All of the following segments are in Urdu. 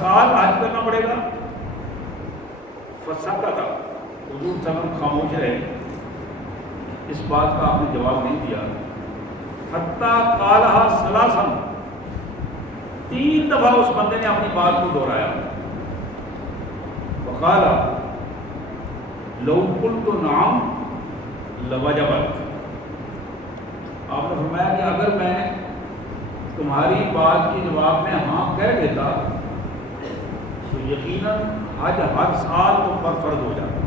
سال حج کرنا پڑے گا؟ فسکت، حضور صلی اللہ علیہ وسلم خاموش رہے، اس بات کا آپ نے جواب نہیں دیا، حتیٰ قالہا ثلاثا، 3 دفعہ اس بندے نے اپنی بات کو دہرایا، وقال لو قلت نعم لوجبت، آپ نے فرمایا کہ اگر میں تمہاری بات کے جواب میں ہاں کہہ دیتا تو یقیناً حج ہر سال تم پر فرض ہو جاتا۔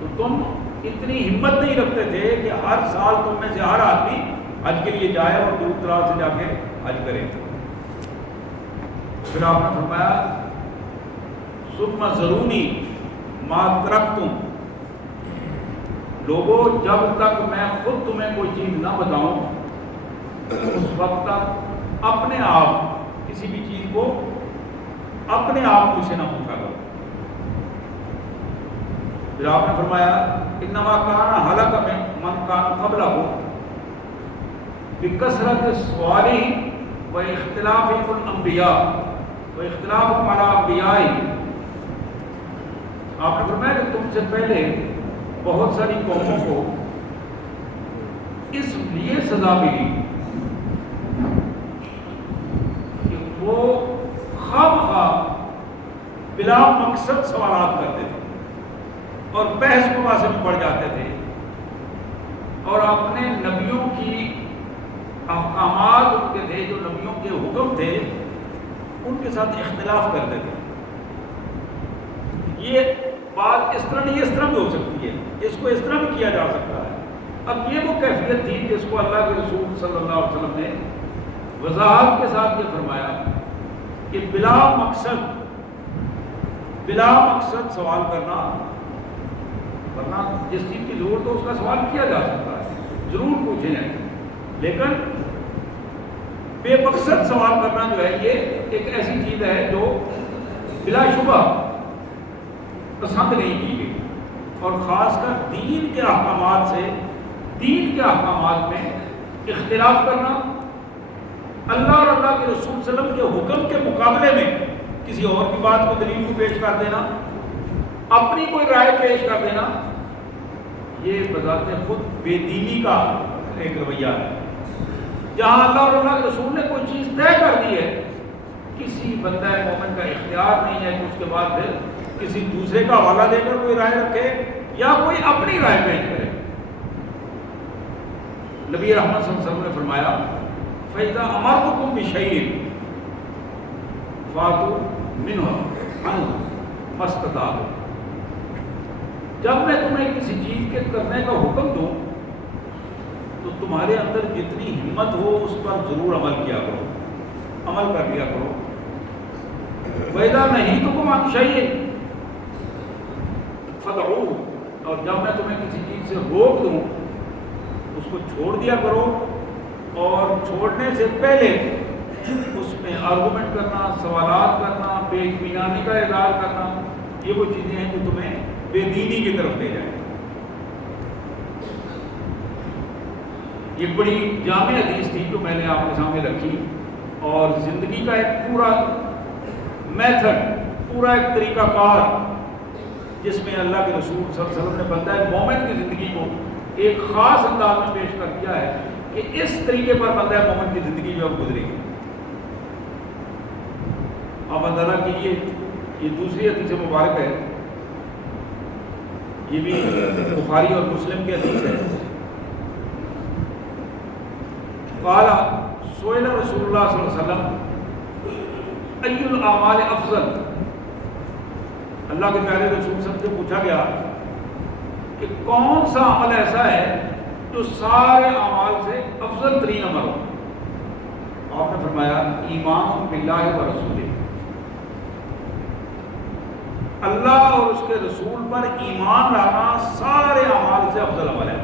تو تم اتنی ہمت نہیں رکھتے تھے کہ ہر سال تم میں سے ہر آدمی حج کے لیے جائے اور دور دراز سے جا کے حج کرے۔ پھر آپ نے فرمایا ثم ذرونی ما ترکتم، لوگوں جب تک میں خود تمہیں کوئی چیز نہ بتاؤں اس وقت تک اپنے آپ کسی بھی چیز کو اپنے آپ مجھ سے نہ پوچھا کرو۔ پھر آپ نے فرمایا انما کان ہلاک من کان قبلہ بکثرت سوالہ و اختلاف الانبیاء و اختلاف علی انبیاء، آپ نے فرمایا کہ تم سے پہلے بہت ساری قوموں کو اس لیے سزا ملی کہ وہ خواہ بلا مقصد سوالات کرتے تھے اور بحث مباحثے میں پڑ جاتے تھے اور اپنے نبیوں کی احکامات ان کے تھے جو نبیوں کے حکم تھے ان کے ساتھ اختلاف کرتے تھے۔ یہ بات اس طرح نہیں، اس طرح بھی ہو سکتی ہے، اس کو اس طرح بھی کیا جا سکتا ہے۔ اب یہ وہ کیفیت تھی جس کو اللہ کے رسول صلی اللہ علیہ وسلم نے وضاحت کے ساتھ یہ فرمایا کہ بلا مقصد سوال کرنا، ورنہ جس چیز کی ضرورت ہو اس کا سوال کیا جا سکتا ہے، ضرور پوچھیں جائیں، لیکن بے مقصد سوال کرنا جو ہے یہ ایک ایسی چیز ہے جو بلا شبہ پسند نہیں کی گئی، اور خاص کر دین کے احکامات سے، دین کے احکامات میں اختلاف کرنا، اللہ اور اللہ کے رسول صلی اللہ علیہ وسلم کے حکم کے مقابلے میں کسی اور کی بات کو دلیل کو پیش کر دینا، اپنی کوئی رائے پیش کر دینا، یہ بذات خود بے دینی کا ایک رویہ ہے۔ جہاں اللہ اور اللہ کے رسول نے کوئی چیز طے کر دی ہے، کسی بندہ مومن کا اختیار نہیں ہے کہ اس کے بعد پھر کسی دوسرے کا حوالہ دے کر کوئی رائے رکھے یا کوئی اپنی رائے پیش کرے۔ نبی رحمت صلی اللہ علیہ وسلم نے فرمایا فَإِذَا أَمَرْتُكُمْ بِشَيْءٍ فَأْتُوا مِنْهُ مَا اسْتَطَعْتُمْ، جب میں تمہیں کسی چیز کے کرنے کا حکم دوں تو تمہارے اندر جتنی ہمت ہو اس پر ضرور عمل کیا کرو، عمل کر لیا کرو۔ وَإِذَا نَهِيتُكُمْ عَنْ شَيْءٍ فَدْعُوهُ، اور جب میں تمہیں کسی چیز سے روک دوں اس کو چھوڑ دیا کرو، اور چھوڑنے سے پہلے اس میں آرگومنٹ کرنا، سوالات کرنا، بے اطمینانی کا اظہار کرنا، یہ وہ چیزیں ہیں جو تمہیں بے دینی کی طرف لے جائیں۔ یہ بڑی جامع حدیث تھی جو میں نے آپ کے سامنے رکھی، اور زندگی کا ایک پورا میتھڈ، پورا ایک طریقہ کار جس میں اللہ کے رسول صلی اللہ علیہ وسلم نے بتایا مومن کی زندگی کو ایک خاص انداز میں پیش کر دیا ہے کہ اس طریقے پر بندہ مومن کی زندگی جو اب گزرے گی۔ آپ اندازہ کیجیے، یہ دوسری حدیث مبارک ہے، یہ بھی بخاری اور مسلم کی حدیث ہے۔ قال سئل رسول اللہ صلی اللہ علیہ وسلم ای الاعمال افضل، اللہ کے پیارے رسول صلی اللہ علیہ وسلم سے پوچھا گیا کہ کون سا عمل ایسا ہے جو سارے اعمال سے افضل ترین عمل ہو؟ آپ نے فرمایا ایمان باللہ و رسولہ، اللہ اور اس کے رسول پر ایمان لانا سارے اعمال سے افضل عمل ہے۔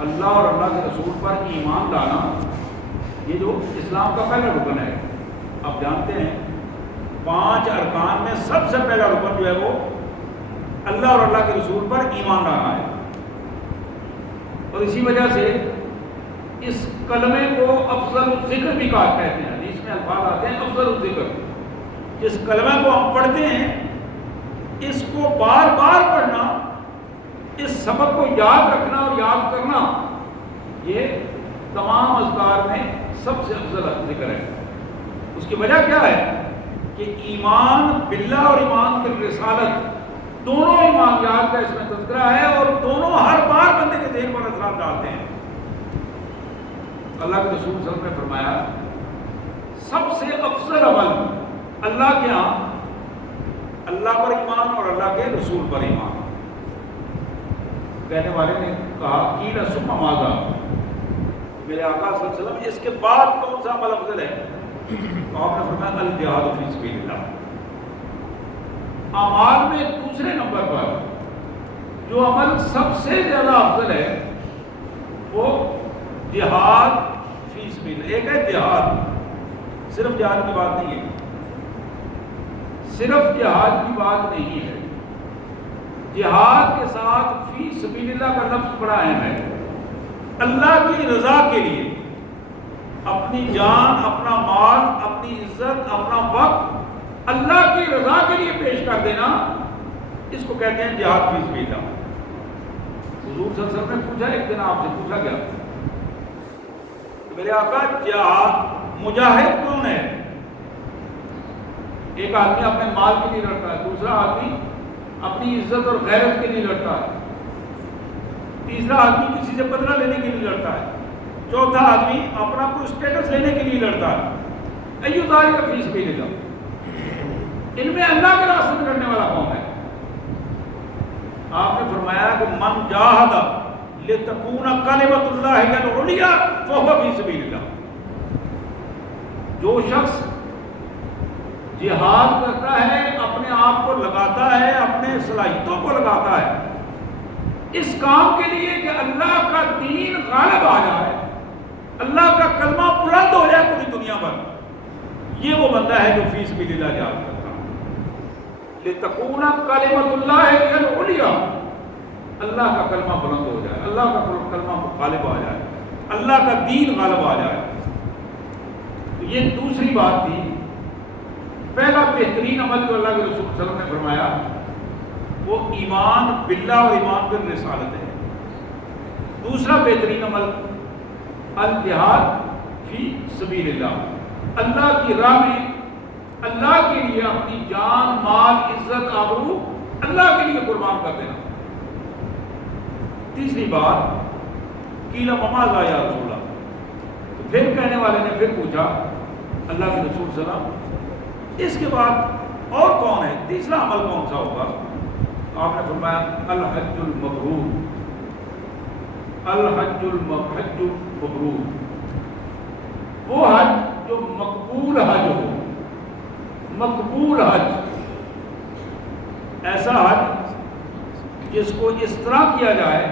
اللہ اور اللہ کے رسول پر ایمان لانا یہ جو اسلام کا پہلا رکن ہے، آپ جانتے ہیں 5 ارکان میں سب سے پہلا رکن جو ہے وہ اللہ اور اللہ کے رسول پر ایمان لانا ہے۔ اور اسی وجہ سے اس کلمے کو افضل الذکر بھی کہا کہتے ہیں. حدیث میں الفاظ آتے ہیں افضل الذکر. جس کلمہ کو ہم پڑھتے ہیں اس کو بار بار پڑھنا، اس سبق کو یاد رکھنا اور یاد کرنا، یہ تمام اذکار میں سب سے افضل ذکر ہے. اس کی وجہ کیا ہے کہ ایمان باللہ اور ایمان بالرسالت دونوں ایمانیات کا اس میں تذکرہ ہے، اور دونوں ہر بار بندے کے ذہن پر اثرات ڈالتے ہیں. اللہ کے رسول صلی اللہ علیہ وسلم نے فرمایا سب سے افضل عمل اللہ کے ہاں اللہ پر ایمان اور اللہ کے رسول پر ایمان. کہنے والے نے کہا قیل ثم ماذا، میرے آقا صلی اللہ علیہ وسلم اس کے بعد کون سا عمل افضل ہے؟ تو آپ نے فرمایا الجہاد فی سبیل اللہ. اعمال میں دوسرے نمبر پر جو عمل سب سے زیادہ افضل ہے وہ جہاد فی سبیل اللہ. ایک ہے جہاد، صرف جہاد کی بات نہیں ہے، صرف جہاد کی بات نہیں ہے. جہاد کے ساتھ فی سبیل اللہ کا لفظ بڑا اہم ہے. اللہ کی رضا کے لیے اپنی جان، اپنا مال، اپنی عزت، اپنا وقت اللہ کی رضا کے لیے پیش کر دینا، اس کو کہتے ہیں جہاد فی سبیل اللہ. حضور صلی اللہ علیہ وسلم نے پوچھا، ایک دن آپ سے پوچھا گیا کہ میرے آقا جہاد مجاہد کون ہے؟ ایک آدمی اپنے مال کے لیے لڑتا ہے، دوسرا آدمی اپنی عزت اور غیرت کے لیے لڑتا ہے، تیسرا آدمی کسی سے بدلہ لینے کے لیے لڑتا ہے، چوتھا آدمی اپنا کوئی اسٹیٹس لینے کے لیے لڑتا ہے. ایو ذالک فی سبیل اللہ. ان میں اللہ کے راستے میں لڑنے والا کون ہے؟ آپ نے فرمایا کہ من جاہد لتکون کلمۃ اللہ العلیٰ فہو فی سبیل اللہ. جو شخص جہاد کرتا ہے، اپنے آپ کو لگاتا ہے، اپنے صلاحیتوں کو لگاتا ہے اس کام کے لیے کہ اللہ کا دین غالب آ جائے، اللہ کا کلمہ بلند ہو جائے پوری دنیا پر، یہ وہ بندہ ہے جو فی سبیل اللہ جہاد کرتا ہے. لتکون کلمۃ اللہ العلیٰ، اللہ کا کلمہ بلند ہو جائے، اللہ کا کلمہ غالب آ جائے، اللہ کا دین غالب آ جائے. تو یہ دوسری بات تھی. پہلا بہترین عمل جو اللہ کے رسول صلی اللہ علیہ وسلم نے فرمایا وہ ایمان باللہ اور ایمان بالرسالت ہے. دوسرا بہترین عمل الجہاد فی سبیل اللہ، اللہ کی راہ میں اللہ کے لیے اپنی جان، مال، عزت، آبرو اللہ کے لیے قربان کر دینا. تیسری بات قیل ماذا یا رسول اللہ. تو پھر کہنے والے نے پھر پوچھا اللہ کے رسول صلی اللہ علیہ وسلم اس کے بعد اور کون ہے، تیسرا عمل کون سا ہوگا؟ آپ نے فرمایا الحج المبرور. الحج المبرور، وہ حج جو مقبول حج ہو. مقبول حج ایسا حج جس کو اس طرح کیا جائے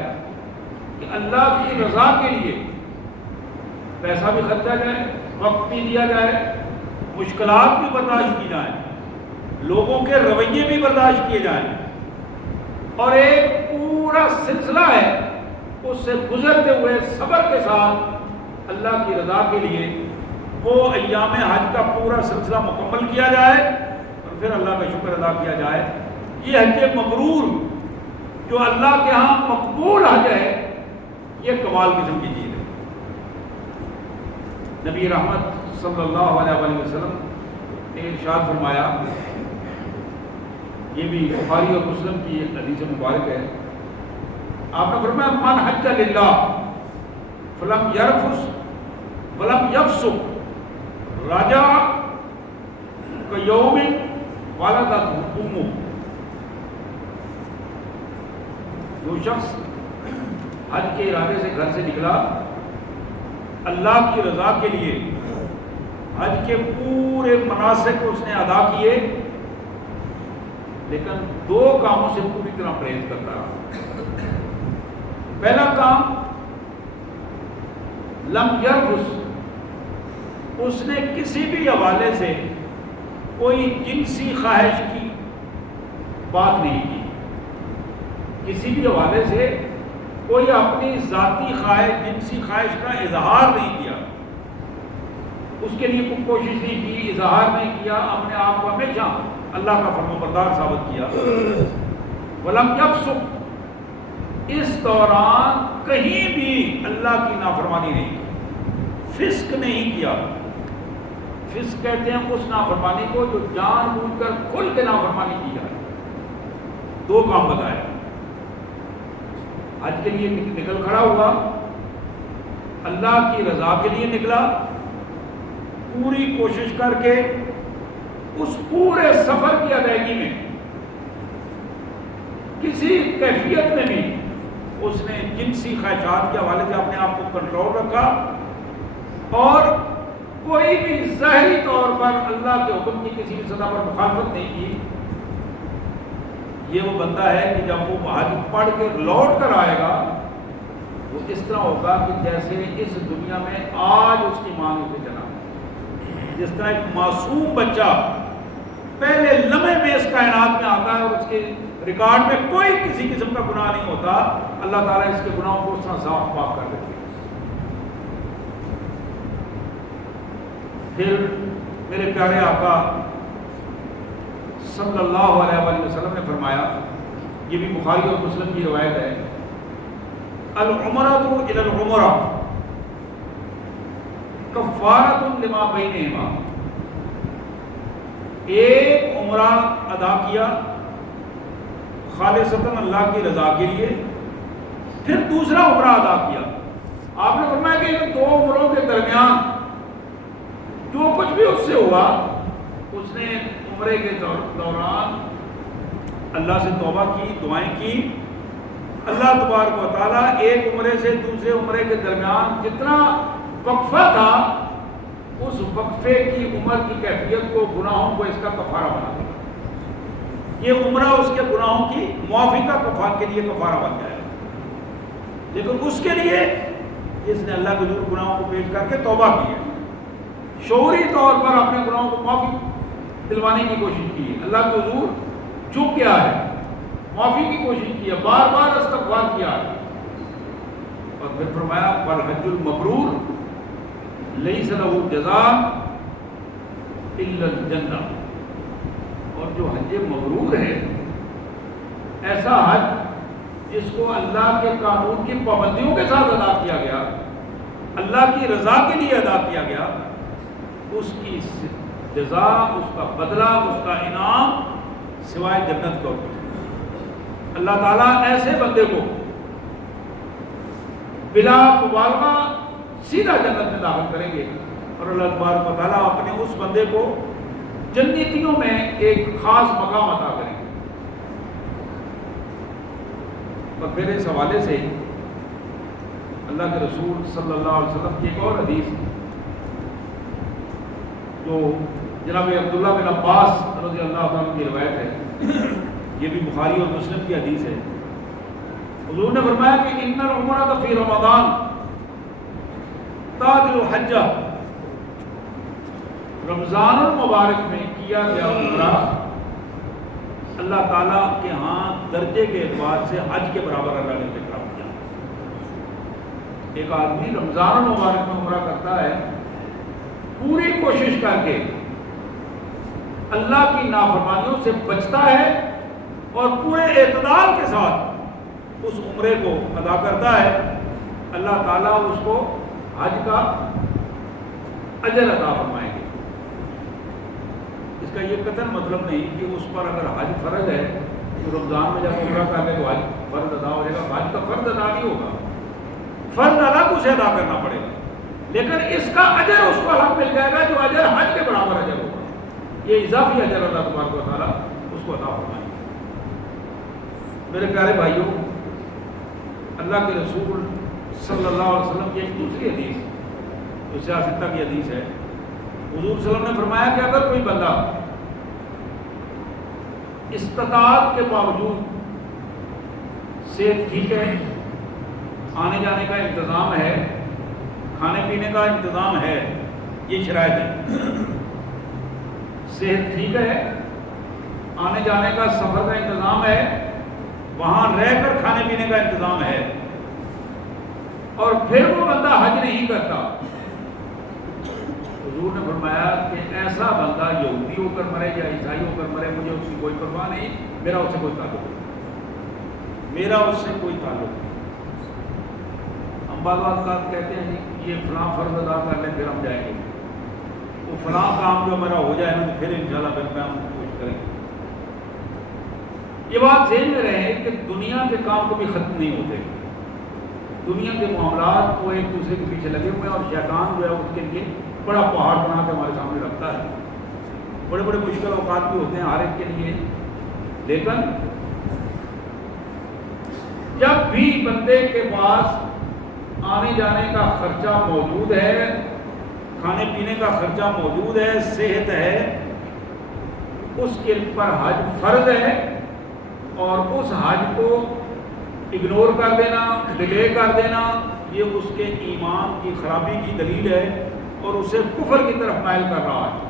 کہ اللہ کی رضا کے لیے پیسہ بھی خرچا جائے، وقت بھی دیا جائے، مشکلات بھی برداشت کی جائیں، لوگوں کے رویے بھی برداشت کیے جائیں، اور ایک پورا سلسلہ ہے اس سے گزرتے ہوئے صبر کے ساتھ اللہ کی رضا کے لیے وہ ایام حج کا پورا سلسلہ مکمل کیا جائے اور پھر اللہ کا شکر ادا کیا جائے. یہ حج مبرور جو اللہ کے ہاں مقبول حج ہے، یہ کمال قسم کی چیز ہے. نبی رحمت صلی اللہ علیہ وآلہ وسلم نے ارشاد فرمایا، یہ بھی بخاری اور مسلم کی ایک حدیث مبارک ہے. آپ نے فرمایا من حج للہ فلم یرفث ولم یفسق رجع کیوم ولدتہ امہ. جو شخص حج کے ارادے سے گھر سے نکلا، اللہ کی رضا کے لیے حج کے پورے مناسک اس نے ادا کیے، لیکن دو کاموں سے پوری طرح پرہیز کرتا رہا. پہلا کام لم یرفث، اس نے کسی بھی حوالے سے کوئی جنسی خواہش کی بات نہیں کی. کسی بھی حوالے سے کوئی اپنی ذاتی خواہش جنسی خواہش کا اظہار نہیں کیا، اس کے لیے کوئی کوشش نہیں کی، اظہار نہیں کیا، اپنے آپ کو ہمیشہ اللہ کا فرمانبردار ثابت کیا. ولم یفسق، اس دوران کہیں بھی اللہ کی نافرمانی نہیں کی، فسق نہیں کیا. فسق کہتے ہیں اس نافرمانی کو جو جان بوجھ کر کھل کے نافرمانی کی جائے. دو کام بتائے، حج کے لیے نکل کھڑا ہوا، اللہ کی رضا کے لیے نکلا، پوری کوشش کر کے اس پورے سفر کی ادائیگی میں کسی کیفیت میں بھی اس نے جنسی خواہشات کے حوالے سے اپنے آپ کو کنٹرول رکھا، اور کوئی بھی ظاہری طور پر اللہ کے حکم کی کسی بھی سطح پر مخالفت نہیں کی. یہ وہ بندہ ہے کہ جب وہ حج پڑھ کے لوٹ کر آئے گا وہ اس طرح ہوگا کہ جیسے اس دنیا میں آج اس کی ماں اسے جنا. جس طرح ایک معصوم بچہ پہلے لمحے میں اس کائنات میں آتا ہے اور اس کے ریکارڈ میں کوئی کسی قسم کا گناہ نہیں ہوتا، اللہ تعالیٰ اس کے گناہوں کو اس طرح صاف پاک کر دیتے ہیں. پھر میرے پیارے آقا صلی اللہ علیہ وآلہ وسلم نے فرمایا، یہ بھی بخاری اور مسلم کی روایت ہے، العمرۃ الی العمرہ کفارۃ لما بینہما. ایک عمرہ ادا کیا خالصتاً اللہ کی رضا کے لیے، پھر دوسرا عمرہ ادا کیا. آپ نے فرمایا کہ ان دو عمروں کے درمیان جو کچھ بھی اس سے ہوا، اس نے عمرے کے دوران اللہ سے توبہ کی، دعائیں کی. اللہ تبارک و تعالیٰ ایک عمرے سے دوسرے عمرے کے درمیان جتنا وقفہ تھا، اس وقفے کی عمر کی کیفیت کو، گناہوں کو اس کا کفارہ بنا دے گا. یہ عمرہ اس کے گناہوں کی معافی کا کفارہ کے لیے کفارہ بن جائے گا. لیکن اس کے لیے جس نے اللہ کے حضور گناہوں کو پیش کر کے توبہ کی ہے، شعوری طور پر اپنے گناہوں کو معافی دلوانے کی کوشش کی ہے، اللہ کے حضور جھک گیا ہے، معافی کی کوشش کی ہے، بار بار استغفار کیا ہے، اور پھر فرمایا والحج المبرور لیس لہ جزاء الا الجنہ. اور جو حج مبرور ہے، ایسا حج جس کو اللہ کے قانون کی پابندیوں کے ساتھ ادا کیا گیا، اللہ کی رضا کے لیے ادا کیا گیا، اس کی جزا، اس کا بدلہ، اس کا انعام سوائے جنت کو. اللہ تعالیٰ ایسے بندے کو بلا مبالغہ سیدھا جنت میں داخل کریں گے، اور اللہ تبارک و تعالیٰ اپنے اس بندے کو جنتیوں میں ایک خاص مقام عطا کریں گے. اور پھر اس حوالے سے اللہ کے رسول صلی اللہ علیہ وسلم کی ایک اور حدیث جو جناب عبداللہ بن عباس رضی اللہ عنہ کی روایت ہے، یہ بھی بخاری اور مسلم کی حدیث ہے. حضور نے فرمایا کہ ان العمرۃ فی رمضان تعدل حجہ. رمضان المبارک میں کیا گیا عمرہ اللہ تعالیٰ کے ہاں درجے کے اعتبار سے حج کے برابر اللہ نے ذکر کیا. ایک آدمی رمضان المبارک میں عمرہ کرتا ہے، پوری کوشش کر کے اللہ کی نافرمانیوں سے بچتا ہے اور پورے اعتدال کے ساتھ اس عمرے کو ادا کرتا ہے، اللہ تعالیٰ اس کو حج کا اجر عطا فرمائیں گے. اس کا یہ قطعاً مطلب نہیں کہ اس پر اگر حج فرض ہے تو رمضان میں جب عمرہ کر لے تو حج فرض ادا ہو جائے گا. حج کا فرض ادا نہیں ہوگا، فرض الگ اسے ادا کرنا پڑے گا، لیکن اس کا اجر اس کو الگ مل جائے گا جو اجر حج کے برابر اجر ہوگا. یہ اضافی اجر اللہ تبارک و تعالیٰ اس کو عطا فرمائے گا. میرے پیارے بھائیوں، اللہ کے رسول صلی اللہ علیہ وسلم کی ایک دوسری حدیث جو سیاستہ کی حدیث ہے، حضور صلی اللہ علیہ وسلم نے فرمایا کہ اگر کوئی بندہ استطاعت کے باوجود، صحت ٹھیک ہے، آنے جانے کا انتظام ہے، کھانے پینے کا انتظام ہے، یہ شرائط ہے، صحت ٹھیک ہے، آنے جانے کا سفر کا انتظام ہے، وہاں رہ کر کھانے پینے کا انتظام ہے، اور پھر وہ بندہ حج نہیں کرتا، حضور نے فرمایا کہ ایسا بندہ یہودی ہو کر مرے یا عیسائی ہو کر مرے، مجھے اس کی کوئی پرواہ نہیں، میرا اس سے کوئی تعلق نہیں، میرا اس سے کوئی تعلق نہیں۔ ہم بعض اوقات کہتے ہیں جی یہ فلاں فرض ادا کر لیں پھر ہم جائیں گے، وہ فلاں کام جو میرا ہو جائے نا تو پھر انشاءاللہ پھر میں ہم کوشش کریں گے۔ یہ بات ذہن میں رہے کہ دنیا کے کام کبھی ختم نہیں ہوتے، دنیا کے معاملات کو ایک دوسرے کے پیچھے لگے ہوئے ہیں، اور شیطان جو ہے اس کے لیے بڑا پہاڑ بنا کے ہمارے سامنے رکھتا ہے۔ بڑے بڑے مشکل اوقات بھی ہوتے ہیں ہر ایک کے لیے، لیکن جب بھی بندے کے پاس آنے جانے کا خرچہ موجود ہے، کھانے پینے کا خرچہ موجود ہے، صحت ہے، اس کے پر حج فرض ہے، اور اس حج کو اگنور کر دینا، ڈیلے کر دینا، یہ اس کے ایمان کی خرابی کی دلیل ہے اور اسے کفر کی طرف مائل کر رہا ہے۔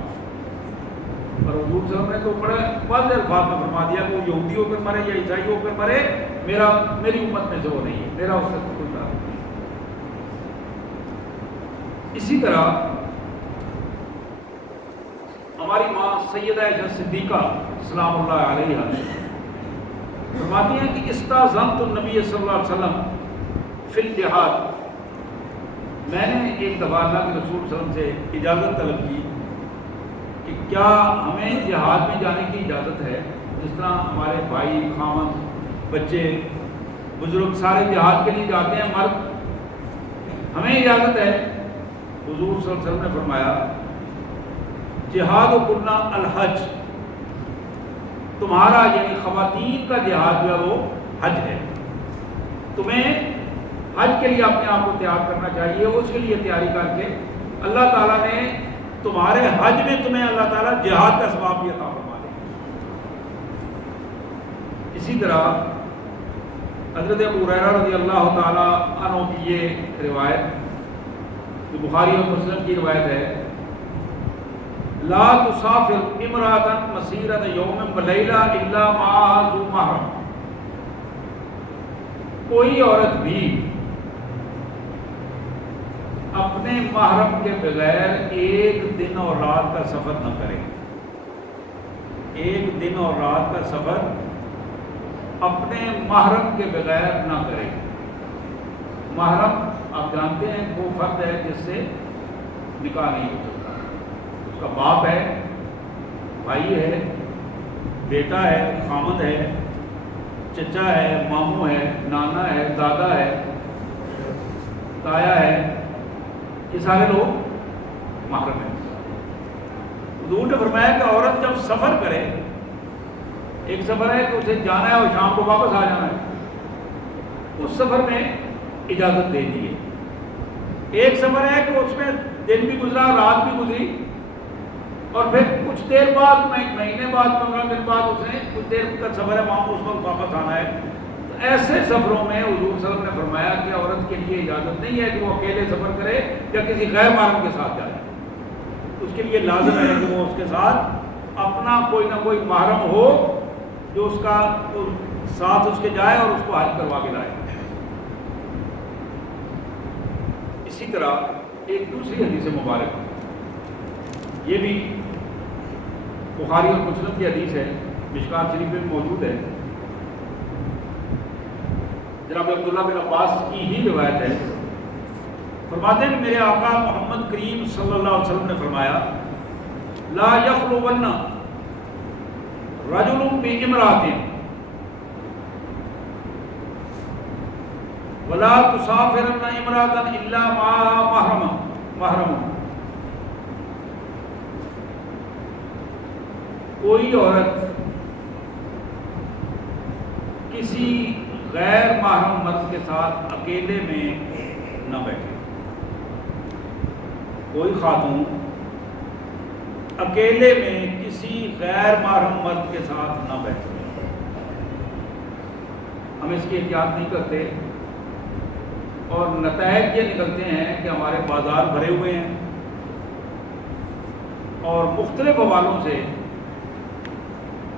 اور حضور صلی اللہ علیہ وسلم نے تو بڑے واضح الفاظ میں فرما دیا کہ وہ یہودی ہو کر مرے یا عیسائی ہو کر مرے، میری امت میں سے وہ نہیں ہے، میرا اس سے کوئی تعلق نہیں۔ اسی طرح ہماری ماں سیدہ عائشہ صدیقہ سلام اللہ علیہا فرماتی ہیں کہ استاذنت النبی صلی اللہ علیہ وسلم فی الجہاد، میں نے ایک دفعہ اللہ کے رسول صلی اللہ علیہ وسلم سے اجازت طلب کی کہ کیا ہمیں جہاد میں جانے کی اجازت ہے؟ جس طرح ہمارے بھائی، خامد، بچے، بزرگ سارے جہاد کے لیے جاتے ہیں، مرد، ہمیں اجازت ہے؟ حضور صلی اللہ علیہ وسلم نے فرمایا جہاد و کلنا الحج، تمہارا یعنی خواتین کا جہاد جو ہے وہ حج ہے، تمہیں حج کے لیے اپنے آپ کو تیار کرنا چاہیے، اس کے لیے تیاری کر کے اللہ تعالیٰ نے تمہارے حج میں تمہیں اللہ تعالیٰ جہاد کا ثواب بھی عطا فرما دے۔ اسی طرح حضرت ابو ہریرہ رضی اللہ تعالیٰ عنہ کی یہ روایت جو بخاری اور مسلم کی روایت ہے، لا تسافر امرأة مسیرۃ یوم ولیلہ الا معها ذو محرم، کوئی عورت بھی اپنے محرم کے بغیر ایک دن اور رات کا سفر نہ کرے، ایک دن اور رات کا سفر اپنے محرم کے بغیر نہ کرے۔ محرم آپ جانتے ہیں وہ فرد ہے جس سے نکاح نہیں ہو سکتا، اس کا باپ ہے، بھائی ہے، بیٹا ہے، خامد ہے، چچا ہے، ماموں ہے، نانا ہے، دادا ہے، تایا ہے، یہ سارے لوگ محرم ہیں۔ حضور نے فرمایا کہ عورت جب سفر کرے، ایک سفر ہے کہ اسے جانا ہے اور شام کو واپس آ جانا ہے، اس سفر میں اجازت دے دیے۔ ایک سفر ہے کہ اس میں دن بھی گزرا، رات بھی گزری، اور پھر کچھ دیر بعد، مہینے بعد، 15 دن بعد اس نے کچھ دیر کا سفر ہے، وہاں اس وقت واپس آنا ہے۔ ایسے سفروں میں حضور صلی اللہ علیہ وسلم نے فرمایا کہ عورت کے لیے اجازت نہیں ہے کہ وہ اکیلے سفر کرے یا کسی غیر محرم کے ساتھ جائے، اس کے لیے لازم ہے کہ وہ اس کے ساتھ اپنا کوئی نہ کوئی محرم ہو جو اس کا ساتھ اس کے جائے اور اس کو حج کروا کے لائے۔ اسی طرح ایک دوسری حدیث مبارک، یہ بھی بخاری اور مسلم کی حدیث ہے، مشکات شریف میں موجود ہے، جناب عبداللہ بن عباس کی ہی روایت ہے۔ فرماتے ہیں میرے آقا محمد کریم صلی اللہ علیہ وسلم نے فرمایا لا یخلون رجل بامرأة ولا تسافرن امرأة الا معها محرم، کوئی عورت کسی غیر محرم مرد کے ساتھ اکیلے میں نہ بیٹھے، کوئی خاتون اکیلے میں کسی غیر محرم مرد کے ساتھ نہ بیٹھے۔ ہم اس کی احتیاط نہیں کرتے اور نتائج یہ نکلتے ہیں کہ ہمارے بازار بھرے ہوئے ہیں اور مختلف حوالوں سے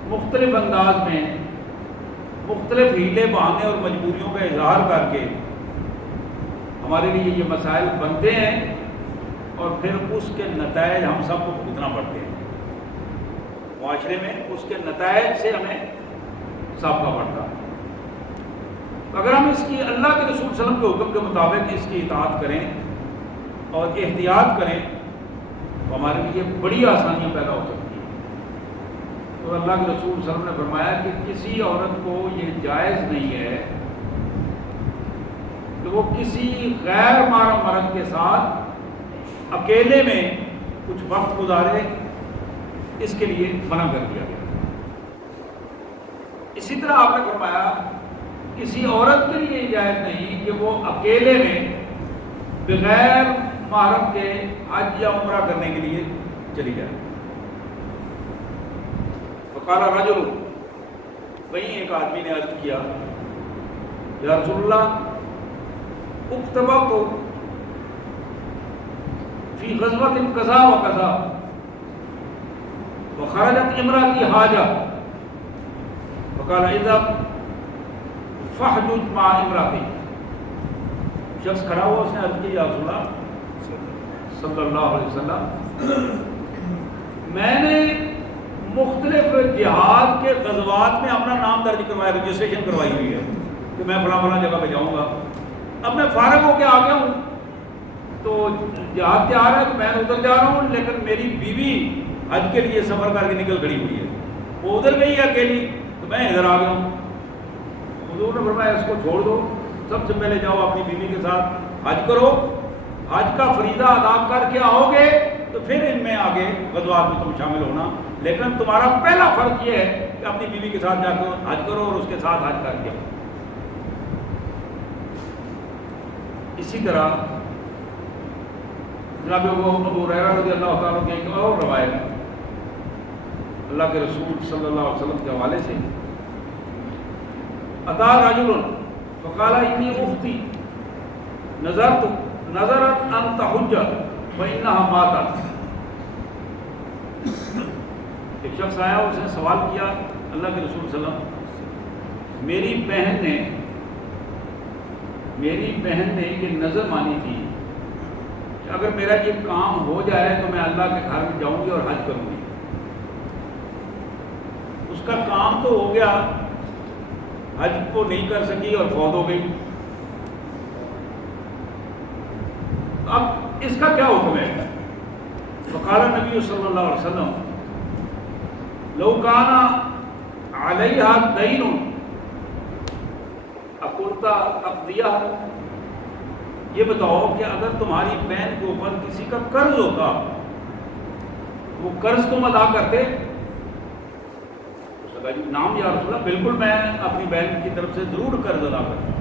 مختلف انداز میں مختلف ہیلے بہانے اور مجبوریوں کا اظہار کر کے ہمارے لیے یہ مسائل بنتے ہیں اور پھر اس کے نتائج ہم سب کو بھگتنا پڑتے ہیں، معاشرے میں اس کے نتائج سے ہمیں سابقہ پڑتا ہے۔ اگر ہم اس کی اللہ کے رسول صلی اللہ علیہ وسلم کے حکم کے مطابق اس کی اطاعت کریں اور احتیاط کریں تو ہمارے لیے بڑی آسانیاں پیدا ہو سکتی ہیں۔ تو اللہ کے رسول صلی اللہ علیہ وسلم نے فرمایا کہ کسی عورت کو یہ جائز نہیں ہے کہ وہ کسی غیر محرم مرد کے ساتھ اکیلے میں کچھ وقت گزارے، اس کے لیے منع کر دیا گیا۔ اسی طرح آپ نے فرمایا کسی عورت کے لیے جائز نہیں کہ وہ اکیلے میں بغیر محرم کے حج یا عمرہ کرنے کے لیے چلی جائے۔ فقال رجل، وہیں ایک آدمی نے عرض کیا یا رسول اللہ اکتبت فی غزوۃ کذا و کذا وخرجت امرأتی حاجہ، فقال اذهب فاحجج مع امرأتی۔ شخص کھڑا ہوا، اس نے عرض کی یا رسول اللہ صلی اللہ علیہ وسلم میں نے مختلف جہاد کے غزوات میں اپنا نام درج کروایا، رجسٹریشن کروائی ہوئی ہے کہ میں فلاں فلاں جگہ پہ جاؤں گا، اب میں فارغ ہو کے آ گیا ہوں تو جہاد تیار ہے تو میں ادھر جا رہا ہوں، لیکن میری بیوی حج کے لیے سفر کر کے نکل کھڑی ہوئی ہے، وہ ادھر گئی ہے اکیلی تو میں ادھر آ گیا ہوں۔ حضور نے فرمایا اس کو چھوڑ دو، سب سے پہلے جاؤ اپنی بیوی کے ساتھ حج کرو، حج کا فریضہ ادا کر کے آؤ گے تو پھر ان میں آگے غزوات میں تم شامل ہونا، لیکن تمہارا پہلا فرض یہ ہے کہ اپنی بیوی کے ساتھ جا کر حج کرو اور اس کے ساتھ حج کر کے آؤ۔ اسی طرح جناب ابو ہریرہ رضی اللہ تعالیٰ کی ایک اور روایت اللہ کے رسول صلی اللہ علیہ وسلم کے حوالے سے، اتا رجل فقال انی اختی نظرت ان تحج فانها ماتت۔ ایک شخص آیا، اس نے سوال کیا اللہ کے رسول صلی اللہ علیہ وسلم میری بہن نے یہ نظر مانی تھی کہ اگر میرا یہ کام ہو جائے تو میں اللہ کے گھر میں جاؤں گی اور حج کروں گی۔ اس کا کام تو ہو گیا، حج کو نہیں کر سکی اور فوت ہو گئی، اب اس کا کیا حکم ہے؟ فقال نبی صلی اللہ علیہ وسلم لو کان علیہا دین اقلتا اقضیہ، یہ بتاؤ کہ اگر تمہاری بہن کے اوپر کسی کا قرض ہوتا وہ قرض تم ادا کرتے؟ جی نام یا رسول اللہ، بالکل میں اپنی بہن کی طرف سے ضرور قرض ادا کرتا ہوں۔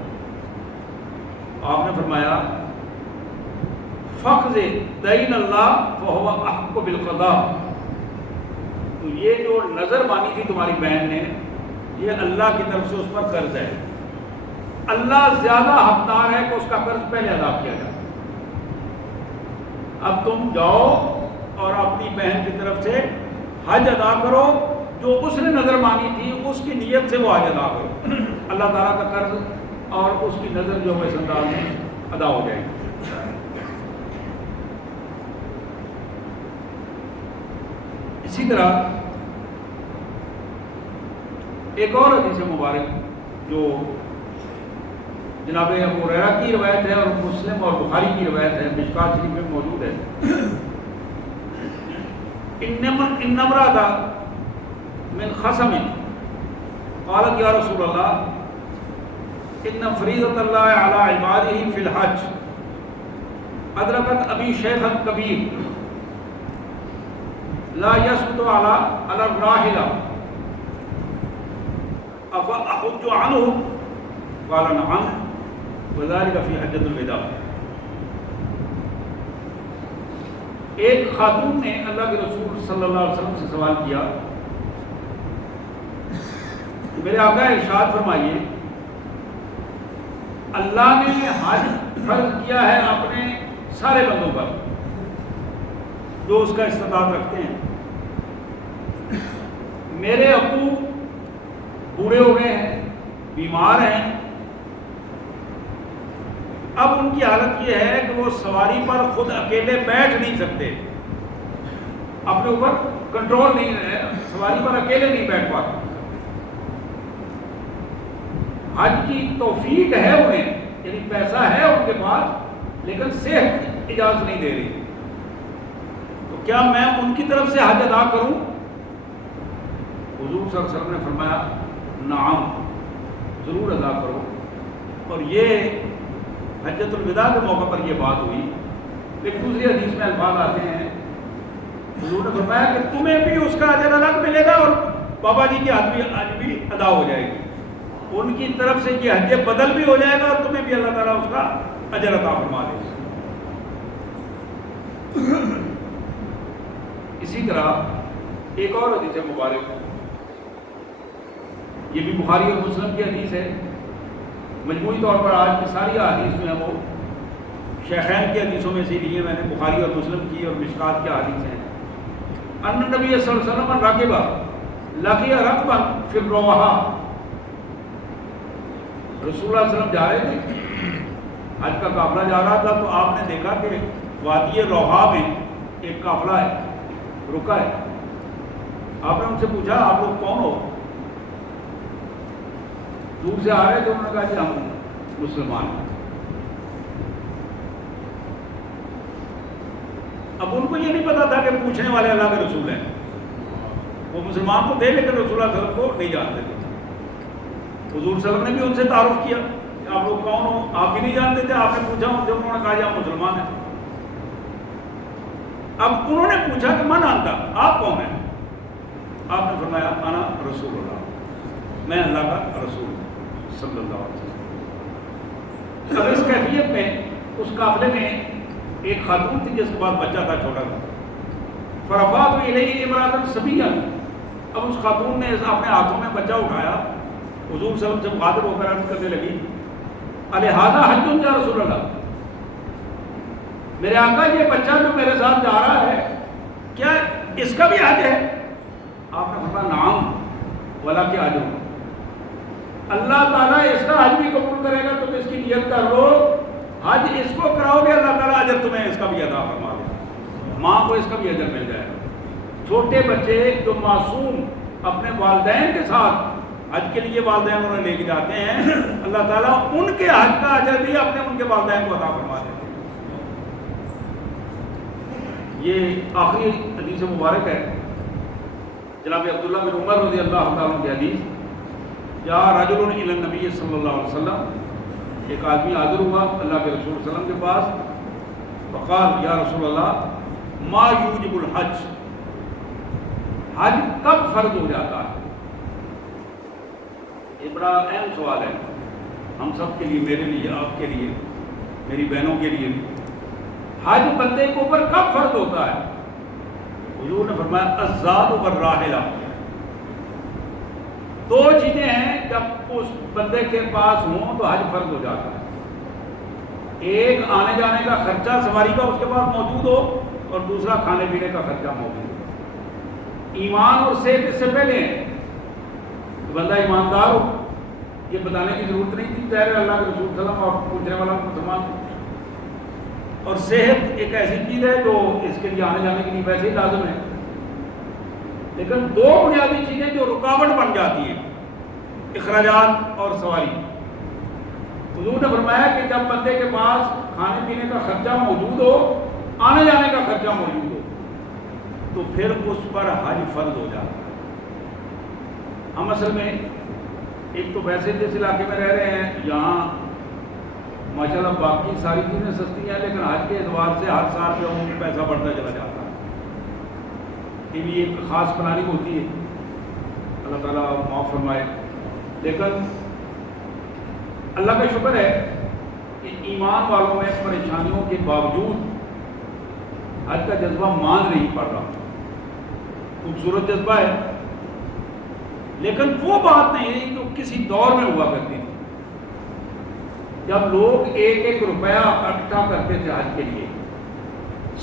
آپ نے فرمایا فقض دین اللہ فہو احق بالقضاء، تو یہ جو نظر مانی تھی تمہاری بہن نے، یہ اللہ کی طرف سے اس پر قرض ہے، اللہ زیادہ حقدار ہے کہ اس کا قرض پہلے ادا کیا جائے۔ اب تم جاؤ اور اپنی بہن کی طرف سے حج ادا کرو، جو اس نے نظر مانی تھی اس کی نیت سے وہ حج ادا کرو، اللہ تعالیٰ کا قرض اور اس کی نظر جو ہے اس انداز میں ادا ہو جائے گی۔ اسی طرح ایک اور حدیث مبارک جو جناب ابو ہریرہ کی روایت ہے اور مسلم اور بخاری کی روایت ہے، مشکوٰۃ شریف میں موجود ہے، ان امرأۃ من خصم قالت یا رسول اللہ ان فریضۃ اللہ علی عبادہ فی الحج ادرکت ابی شیخا کبیر لا یثبت علی الراحلہ افاحج عنہ قال نعم وذلك فی حجۃ الوداع۔ ایک خاتون نے اللہ کے رسول صلی اللہ علیہ وسلم سے سوال کیا کہ میرے آقا ارشاد فرمائیے اللہ نے حج فرض کیا ہے اپنے سارے بندوں پر جو اس کا استطاعت رکھتے ہیں، میرے ابو بوڑھے ہو گئے ہیں، بیمار ہیں، اب ان کی حالت یہ ہے کہ وہ سواری پر خود اکیلے بیٹھ نہیں سکتے، اپنے اوپر کنٹرول نہیں ہے، سواری پر اکیلے نہیں بیٹھ پاتے. حج کی توفیق ہے انہیں، یعنی پیسہ ہے ان کے پاس، لیکن صحت اجازت نہیں دے رہی. تو کیا میں ان کی طرف سے حج ادا کروں؟ حضور صلی اللہ علیہ وسلم نے فرمایا نعم، ضرور ادا کرو. اور یہ حجۃ الوداع کے موقع پر یہ بات ہوئی. ایک دوسری حدیث میں الفاظ آتے ہیں، حضور نے فرمایا کہ تمہیں بھی اس کا اجر الگ ملے گا اور بابا جی کی حج بھی ادا ہو جائے گی. ان کی طرف سے یہ حج بدل بھی ہو جائے گا اور تمہیں بھی اللہ تعالیٰ اس کا اجر عطا فرما دے گا. اسی طرح ایک اور حدیث مبارک، یہ بھی بخاری اور مسلم کی حدیث ہے. مجموعی طور پر آج کی ساری حدیث جو ہیں وہ شیخین کی حدیثوں میں سے لی ہیں میں نے، بخاری اور مسلم کی اور مشکات کی حدیث ہیں. ان نبی صلی اللہ علیہ وسلم راکبہ لقی رکبا فی الروحہ، رسول اللہ علیہ وسلم جا رہے تھے، حج کا قافلہ جا رہا تھا، تو آپ نے دیکھا کہ وادی روحہ میں ایک قافلہ ہے، رکا ہے. آپ نے ان سے پوچھا آپ لوگ کون ہو؟ دور سے آ رہے تھے، انہوں نے کہا کہ ہم مسلمان ہیں. اب ان کو یہ نہیں پتا تھا کہ پوچھنے والے اللہ کے رسول ہیں. وہ مسلمان تو تھے لیکن رسول اللہ صلی اللہ علیہ وسلم کو نہیں جانتے تھے. حضور صلی اللہ علیہ وسلم نے بھی ان سے تعارف کیا کہ آپ لوگ کون ہو؟ آپ بھی نہیں جانتے تھے. آپ نے پوچھا ان سے، انہوں نے کہا کہ آپ مسلمان ہیں. اب انہوں نے پوچھا کہ من آنتا، آپ کون ہیں؟ آپ نے فرمایا انا رسول اللہ، میں اللہ کا رسول ہوں صلی اللہ علیہ وسلم. اب اس کیفیت میں اس قافلے میں ایک خاتون تھی جس کے پاس بچہ تھا چھوٹا تھا. فرفعت الیہ امرأۃ صبیہ، اب اس خاتون نے اپنے ہاتھوں میں بچہ اٹھایا، حضور صلی اللہ علیہ وسلم سے مخاطب ہو کر عرض کرنے لگی الہذا حج یا رسول اللہ، میرے آقا یہ بچہ جو میرے ساتھ جا رہا ہے کیا اس کا بھی حج ہے؟ آپ نے فرمایا نعم ولک اجر، اللہ تعالیٰ اس کا حج بھی قبول کرے گا. تم اس کی نیت کر لو، حج اس کو کراؤ گے اللہ تعالیٰ اجر تمہیں اس کا بھی عطا فرما دے گا، ماں کو اس کا بھی اجر مل جائے گا. چھوٹے بچے جو معصوم اپنے والدین کے ساتھ حج کے لیے والدین انہیں لے کے جاتے ہیں، اللہ تعالیٰ ان کے حج کا اجر بھی اپنے ان کے والدین کو عطا فرما دیتے ہیں. یہ آخری حدیث مبارک ہے جناب عبداللہ بن عمر رضی اللہ تعالیٰ عنہ کی حدیث. یا رجل الی النبی صلی اللہ علیہ وسلم، ایک آدمی حاضر ہوا اللہ کے رسول صلی اللہ علیہ وسلم کے پاس. فقال یا رسول اللہ ما یوجب الحج، حج کب فرض ہو جاتا ہے؟ یہ بڑا اہم سوال ہے ہم سب کے لیے، میرے لیے، آپ کے لیے، میری بہنوں کے لیے. حج بندے کے اوپر کب فرض ہوتا ہے؟ حضور نے فرمایا الزاد والراحلہ، دو چیزیں ہیں جب اس بندے کے پاس ہوں تو حج فرض ہو جاتا ہے. ایک آنے جانے کا خرچہ سواری کا اس کے پاس موجود ہو، اور دوسرا کھانے پینے کا خرچہ موجود ہو. ایمان اور صحت اس سے پہلے ہیں. بندہ ایماندار ہو، یہ بتانے کی ضرورت نہیں تھی، ظاہر اللہ کے رسول صلی اللہ علیہ وسلم اور پوچھنے والا مسلمان. اور صحت ایک ایسی چیز ہے جو اس کے لیے آنے جانے کے لیے ویسے ہی لازم ہے. لیکن دو بنیادی چیزیں جو رکاوٹ بن جاتی ہیں، اخراجات اور سواری. حضور نے فرمایا کہ جب بندے کے پاس کھانے پینے کا خرچہ موجود ہو، آنے جانے کا خرچہ موجود ہو، تو پھر اس پر حج فرض ہو جاتا ہے. ہم اصل میں ایک تو ویسے جس علاقے میں رہ رہے ہیں یہاں ماشاءاللہ باقی ساری چیزیں سستی ہیں، لیکن حج کے اعتبار سے ہر سال جو ہے پیسہ بڑھتا چلا جاتا ہے. یہ بھی ایک خاص پلاننگ ہوتی ہے، اللہ تعالیٰ معاف فرمائے. لیکن اللہ کا شکر ہے کہ ایمان والوں میں پریشانیوں کے باوجود حج کا جذبہ مان نہیں پڑ رہا. خوبصورت جذبہ ہے، لیکن وہ بات نہیں ہے جو کسی دور میں ہوا کرتی تھی، جب لوگ ایک ایک روپیہ اکٹھا کرتے تھے حج کے لیے.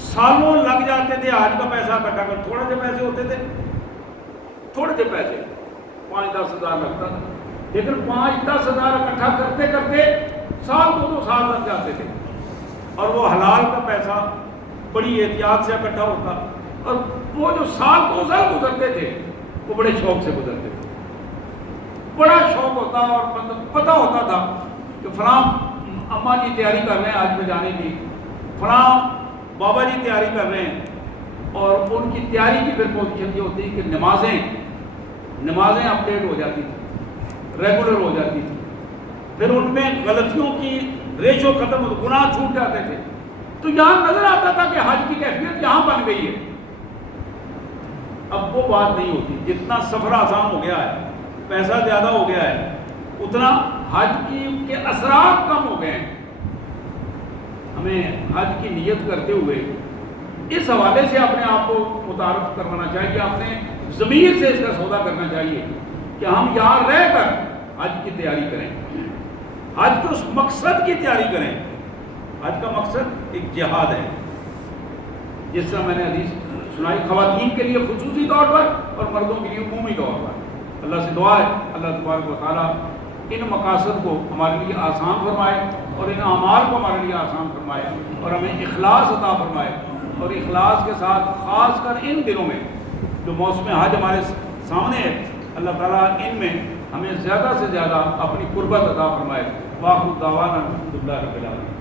سالوں لگ جاتے تھے حج کا پیسہ اکٹھا کر. تھوڑے سے پیسے ہوتے تھے، تھوڑے سے پیسے 5-10 ہزار لگتا تھا، لیکن 5-10 ہزار اکٹھا کرتے کرتے سال 2 سال لگ جاتے تھے، اور وہ حلال کا پیسہ بڑی احتیاط سے اکٹھا ہوتا، اور وہ جو سال 2 سال گزرتے تھے وہ بڑے شوق سے گزرتے تھے، بڑا شوق ہوتا، اور پتہ ہوتا تھا کہ فلاں اماں جی تیاری کر رہے ہیں آج میں جانے کی، فلاں بابا جی تیاری کر رہے ہیں، اور ان کی تیاری کی پھر پوزیشن یہ ہوتی کہ نمازیں اپڈیٹ ہو جاتی تھی، ریگولر ہو جاتی تھی، پھر ان میں غلطیوں کی ریشو ختم ہو، گناہ چھوٹ جاتے تھے، تو یہاں نظر آتا تھا کہ حج کی کیفیت یہاں بن گئی ہے۔ اب وہ بات نہیں ہوتی، جتنا سفر آسان ہو گیا ہے، پیسہ زیادہ ہو گیا ہے، اتنا حج کے اثرات کم ہو گئے ہیں۔ ہمیں حج کی نیت کرتے ہوئے اس حوالے سے اپنے آپ کو متعارف کروانا چاہیے، اپنے ضمیر سے اس کا سودا کرنا چاہیے کہ ہم یہاں رہ کر حج کی تیاری کریں، حج کے اس مقصد کی تیاری کریں۔ حج کا مقصد ایک جہاد ہے، جس طرح میں نے حدیث سنائی، خواتین کے لیے خصوصی طور پر اور مردوں کے لیے عمومی طور پر۔ اللہ سے دعا ہے اللہ تبارک و تعالیٰ ان مقاصد کو ہمارے لیے آسان فرمائے، اور ان اعمال کو ہمارے لیے آسان فرمائے، اور ہمیں اخلاص عطا فرمائے، اور اخلاص کے ساتھ خاص کر ان دنوں میں جو موسم حج ہمارے سامنے ہے، اللہ تعالیٰ ان میں ہمیں زیادہ سے زیادہ اپنی قربت عطا فرمائے۔ واخر دعوانا الحمدللہ رب العالمین۔